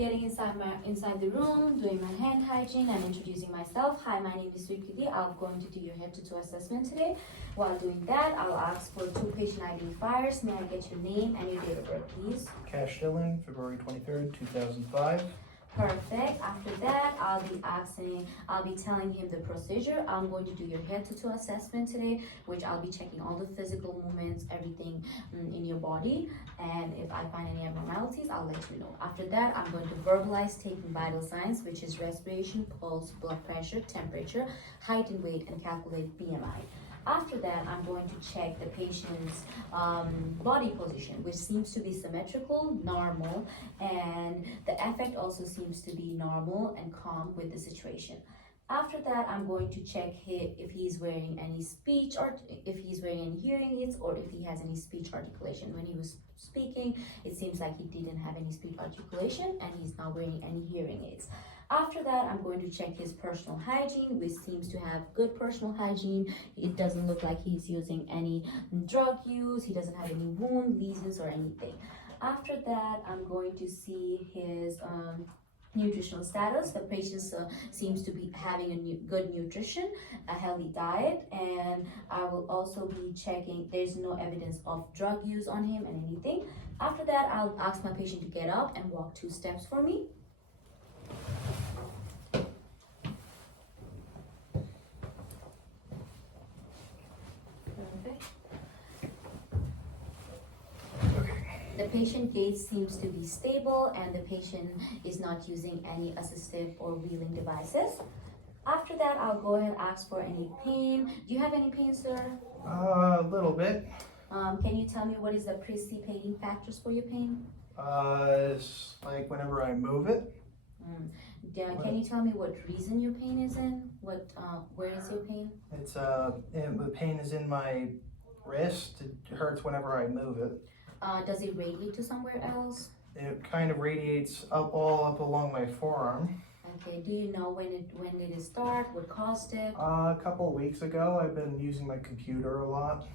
getting inside the room, doing my hand hygiene and introducing myself. Hi, my name is Sweetie. I'm going to do your head to toe assessment today. While doing that, I'll ask for 2 patient identifiers. May I get your name and your date of birth, please? Cash Shilling, February 23rd, 2005. Perfect. After that, I'll be telling him the procedure. I'm going to do your head to toe assessment today, which I'll be checking all the physical movements, everything in your body. And if I find any abnormalities, I'll let you know. After that, I'm going to verbalize taking vital signs, which is respiration, pulse, blood pressure, temperature, height and weight, and calculate BMI. After that, I'm going to check the patient's body position, which seems to be symmetrical, normal, and the affect also seems to be normal and calm with the situation. After that, I'm going to check if he's wearing any speech or if he's wearing any hearing aids or if he has any speech articulation. When he was speaking, it seems like he didn't have any speech articulation and he's not wearing any hearing aids. After that, I'm going to check his personal hygiene, which seems to have good personal hygiene. It doesn't look like he's using any drug use. He doesn't have any wound, lesions, or anything. After that, I'm going to see his nutritional status. The patient seems to be having a good nutrition, a healthy diet, and I will also be checking. There's no evidence of drug use on him and anything. After that, I'll ask my patient to get up and walk 2 steps for me. The patient gait seems to be stable and the patient is not using any assistive or wheeling devices. After that, I'll go ahead and ask for any pain. Do you have any pain, sir? A little bit. Can you tell me what is the precipitating factors for your pain? It's like whenever I move it. Can you tell me what reason your pain is in? Where is your pain? It's the pain is in my wrist. It hurts whenever I move it. Does it radiate to somewhere else? It kind of radiates all up along my forearm. Okay. Do you know when did it start? What caused it? A couple of weeks ago, I've been using my computer a lot.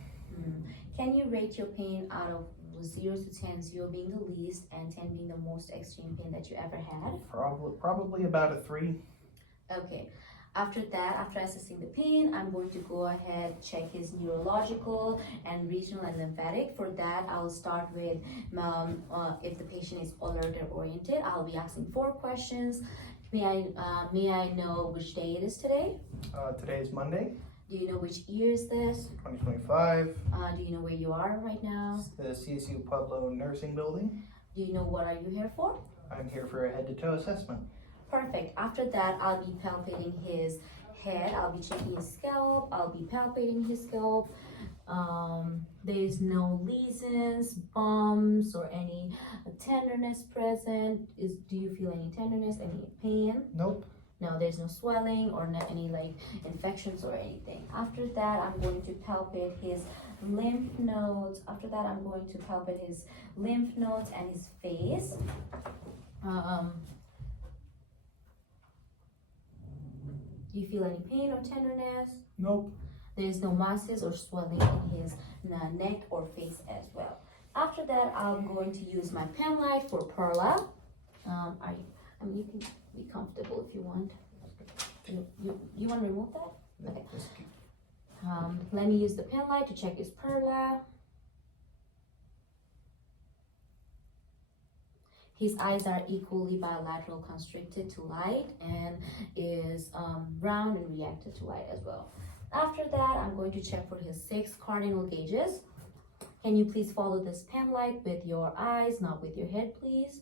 Can you rate your pain out of 0 to 10, 0 being the least and 10 being the most extreme pain that you ever had? Probably about a 3. Okay. After that, after assessing the pain, I'm going to go ahead check his neurological and regional and lymphatic. For that, I'll start with if the patient is alert or oriented. I'll be asking 4 questions. May I know which day it is today? Today is Monday. Do you know which year is this? 2025. Do you know where you are right now? The CSUP Pueblo Nursing Building. Do you know what are you here for? I'm here for a head-to-toe assessment. Perfect. After that, I'll be palpating his head. I'll be checking his scalp. I'll be palpating his scalp. There's no lesions, bumps, or any tenderness present. Do you feel any tenderness, any pain? Nope. No, there's no swelling or any infections or anything. After that, I'm going to palpate his lymph nodes. After that, I'm going to palpate his lymph nodes and his face. Do you feel any pain or tenderness? Nope. There's no masses or swelling in his neck or face as well. After that, I'm going to use my pen light for Perla. You can be comfortable if you want. You want to remove that? Okay. Let me use the pen light to check his Perla. His eyes are equally bilateral constricted to light and is round and reactive to light as well. After that, I'm going to check for his 6 cardinal gauges. Can you please follow this pen light with your eyes, not with your head, please?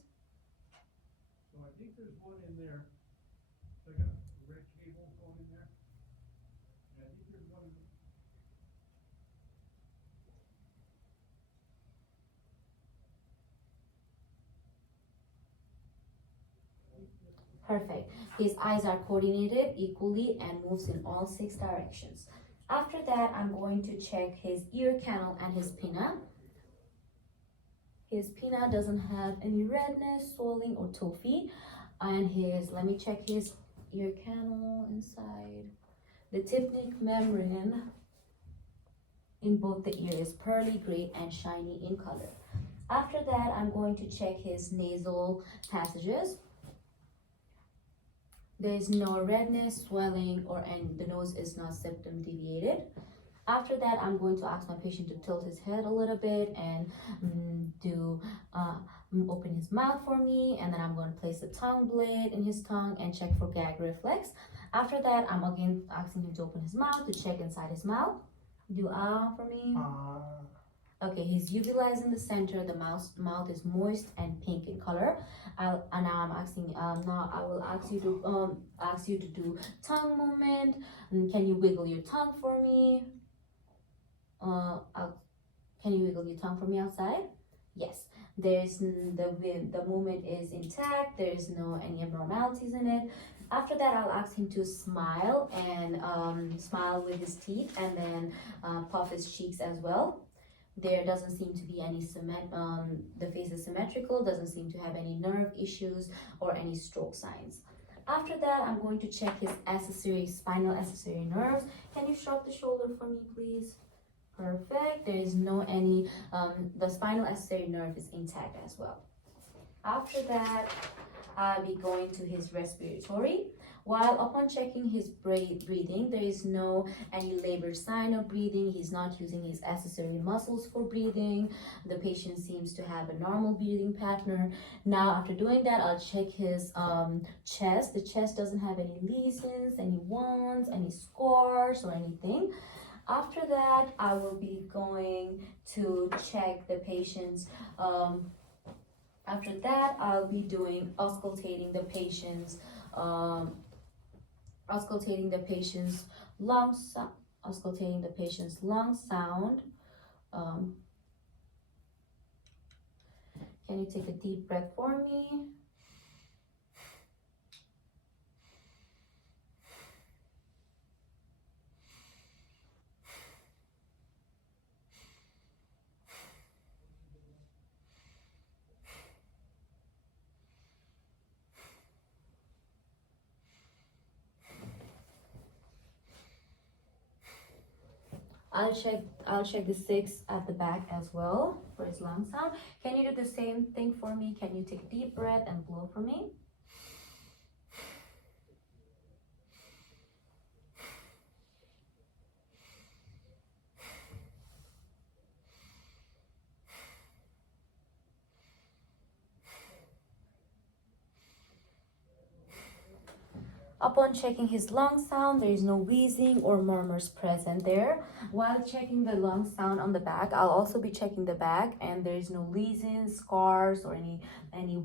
So I think there's one in there. Like a red cable going in there. Yeah, I think there's one. Perfect. His eyes are coordinated equally and moves in all 6 directions. After that, I'm going to check his ear canal and his pinna. His pinna doesn't have any redness, swelling, or tophi. And let me check his ear canal inside. The tympanic membrane in both the ear is pearly gray and shiny in color. After that, I'm going to check his nasal passages. There is no redness, swelling, and the nose is not septum deviated. After that, I'm going to ask my patient to tilt his head a little bit and open his mouth for me, and then I'm going to place the tongue blade in his tongue and check for gag reflex. After that, I'm again asking him to open his mouth to check inside his mouth. Do for me. Okay, he's uvulized in the center. The mouth is moist and pink in color. Now I'm asking. Now I will ask you to do tongue movement. Can you wiggle your tongue for me? Can you wiggle your tongue for me outside? Yes. There's the movement is intact. There's no any abnormalities in it. After that, I'll ask him to smile and smile with his teeth, and then puff his cheeks as well. There doesn't seem to be any the face is symmetrical, doesn't seem to have any nerve issues or any stroke signs. After that, I'm going to check his spinal accessory nerves. Can you shrug the shoulder for me, please? Perfect. There is no any, the spinal accessory nerve is intact as well. After that, I'll be going to his respiratory. While upon checking his breathing, there is no any labored sign of breathing. He's not using his accessory muscles for breathing. The patient seems to have a normal breathing pattern. Now, after doing that, I'll check his chest. The chest doesn't have any lesions, any wounds, any scars, or anything. After that, I will be going to check the patient's after that, I'll be doing auscultating the patient's lung sound. Can you take a deep breath for me? I'll check the 6 at the back as well for his lung sound. Can you do the same thing for me? Can you take a deep breath and blow for me? Upon checking his lung sound, there is no wheezing or murmurs present there. While checking the lung sound on the back, I'll also be checking the back, and there is no lesions, scars, or any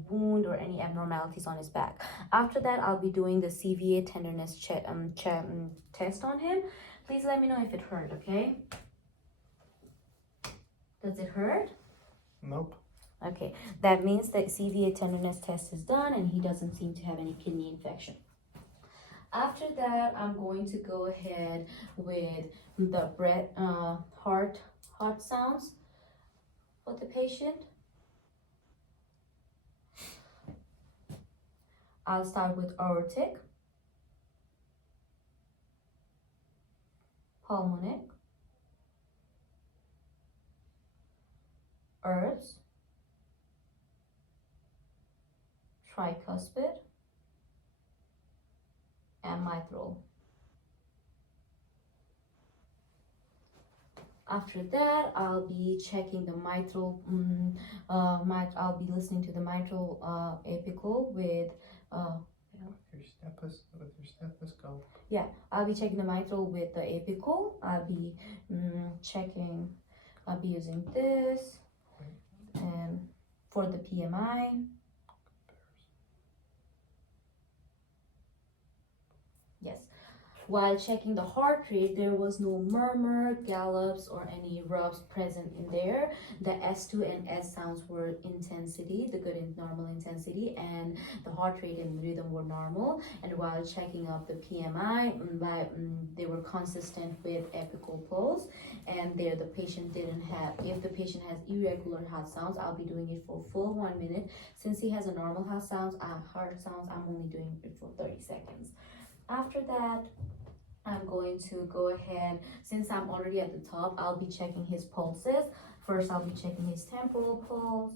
wound or any abnormalities on his back. After that, I'll be doing the CVA tenderness test on him. Please let me know if it hurt, okay? Does it hurt? Nope. Okay, that means that CVA tenderness test is done and he doesn't seem to have any kidney infection. After that, I'm going to go ahead with the heart sounds for the patient. I'll start with aortic, pulmonic, earth, tricuspid, and mitral. After that, I'll be checking the mitral. I'll be listening to the mitral apical with your stethoscope. Yeah, I'll be checking the mitral with the apical. I'll be using this and for the PMI. Yes. While checking the heart rate, there was no murmur, gallops, or any rubs present in there. The S2 and S sounds were intensity, the good and normal intensity, and the heart rate and rhythm were normal. And while checking up the PMI, they were consistent with apical pulse. And there, the patient didn't have. If the patient has irregular heart sounds, I'll be doing it for full 1 minute. Since he has a normal heart sounds, I'm only doing it for 30 seconds. After that, I'm going to go ahead, since I'm already at the top, I'll be checking his pulses. First, I'll be checking his temporal pulse.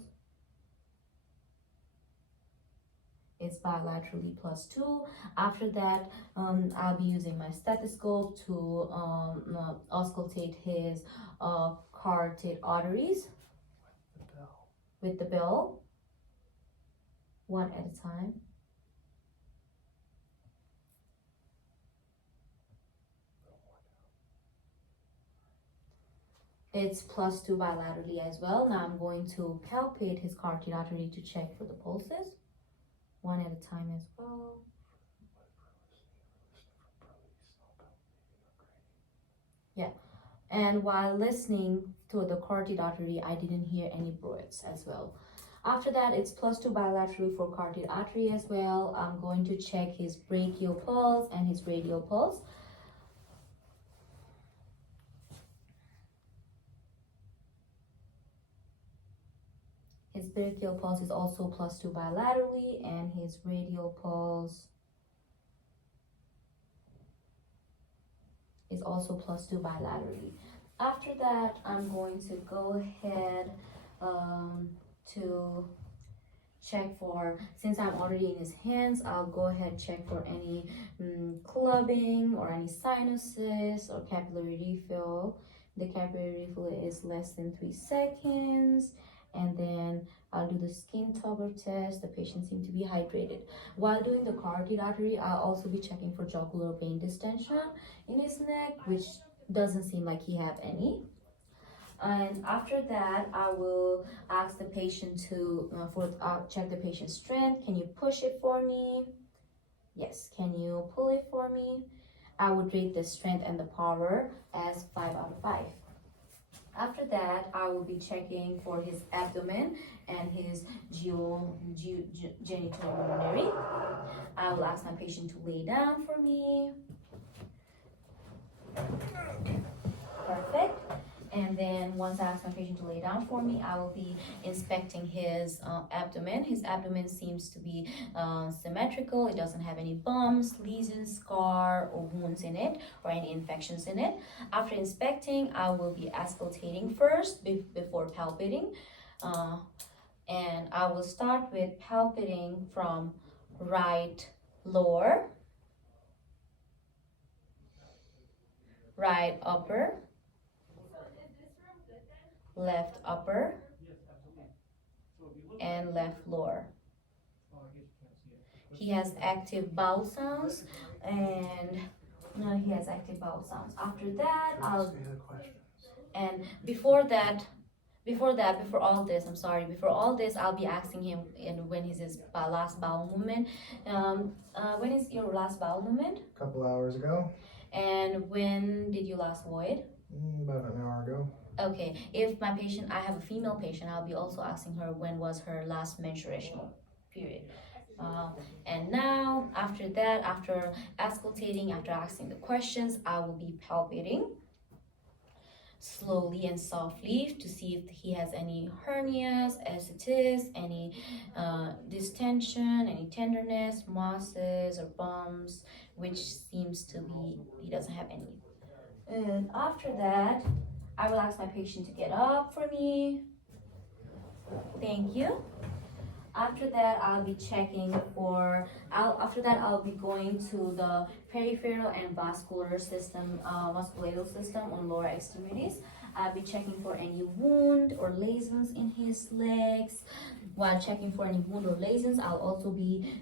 it's bilaterally +2. After that, I'll be using my stethoscope to auscultate his carotid arteries with the bell, one at a time. It's +2 bilaterally as well. Now I'm going to palpate his carotid artery to check for the pulses, one at a time as well. Yeah, and while listening to the carotid artery, I didn't hear any bruits as well. After that, it's +2 bilaterally for carotid artery as well. I'm going to check his brachial pulse and his radial pulse. His brachial pulse is also +2 bilaterally, and his radial pulse is also +2 bilaterally. After that, I'm going to go ahead to check for, since I'm already in his hands, I'll go ahead check for any clubbing or any sinuses or capillary refill. The capillary refill is less than 3 seconds. And then I'll do the skin toggle test. The patient seemed to be hydrated. While doing the carotid artery, I'll also be checking for jugular vein distension in his neck, which doesn't seem like he have any. And after that, I will ask the patient to check the patient's strength. Can you push it for me? Yes. Can you pull it for me? I would rate the strength and the power as 5 out of 5. After that, I will be checking for his abdomen and his genitourinary. I will ask my patient to lay down for me. Perfect. And then once I ask my patient to lay down for me, I will be inspecting his abdomen. His abdomen seems to be symmetrical. It doesn't have any bumps, lesions, scar, or wounds in it, or any infections in it. After inspecting, I will be auscultating first before palpating. And I will start with palpating from right lower, right upper, left upper, and left lower. He has active bowel sounds, and he has active bowel sounds. After that, and before all this, I'll be asking him when is his last bowel movement. When is your last bowel movement? A couple hours ago. And when did you last void? About an hour ago. Okay, if I have a female patient, I'll be also asking her when was her last menstruational period. And now, after that, after auscultating, after asking the questions, I will be palpating slowly and softly to see if he has any hernias, as it is, any distension, any tenderness, mosses, or bumps, which seems to be he doesn't have any. And after that, I will ask my patient to get up for me. Thank you. After that, I'll be checking for, I'll be going to the peripheral and vascular system, musculoskeletal system on lower extremities. I'll be checking for any wound or lesions in his legs. While checking for any wound or lesions, I'll also be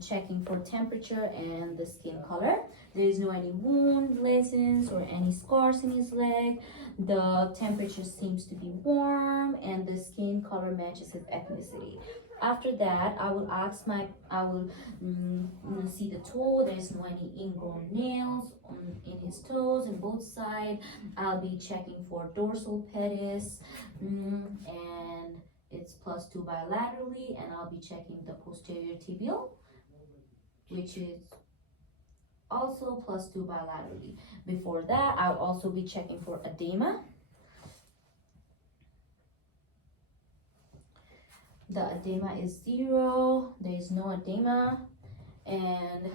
checking for temperature and the skin color. There is no any wound, lesions, or any scars in his leg. The temperature seems to be warm, and the skin color matches his ethnicity. After that, I will see the toe. There's no any ingrown nails in his toes on both sides. I'll be checking for dorsal pedis, and it's +2 bilaterally, and I'll be checking the posterior tibial, which is also +2 bilaterally. Before that, I'll also be checking for edema. The edema is 0. There is no edema. And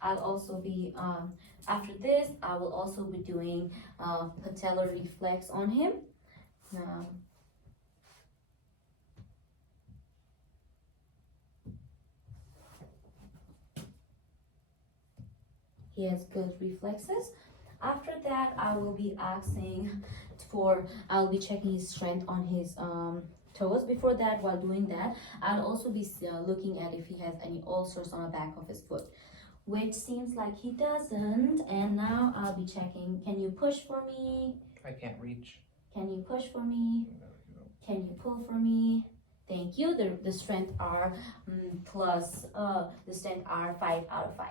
I'll also be, after this, I will also be doing patellar reflex on him. He has good reflexes. After that, I'll be checking his strength on his toes. Before that, while doing that, I'll also be looking at if he has any ulcers on the back of his foot, which seems like he doesn't. And now I'll be checking. Can you push for me? I can't reach. Can you push for me? Can you pull for me? Thank you. The strength are plus the strength are 5 out of 5.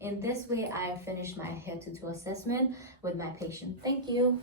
In this way, I finished my head to toe assessment with my patient. Thank you.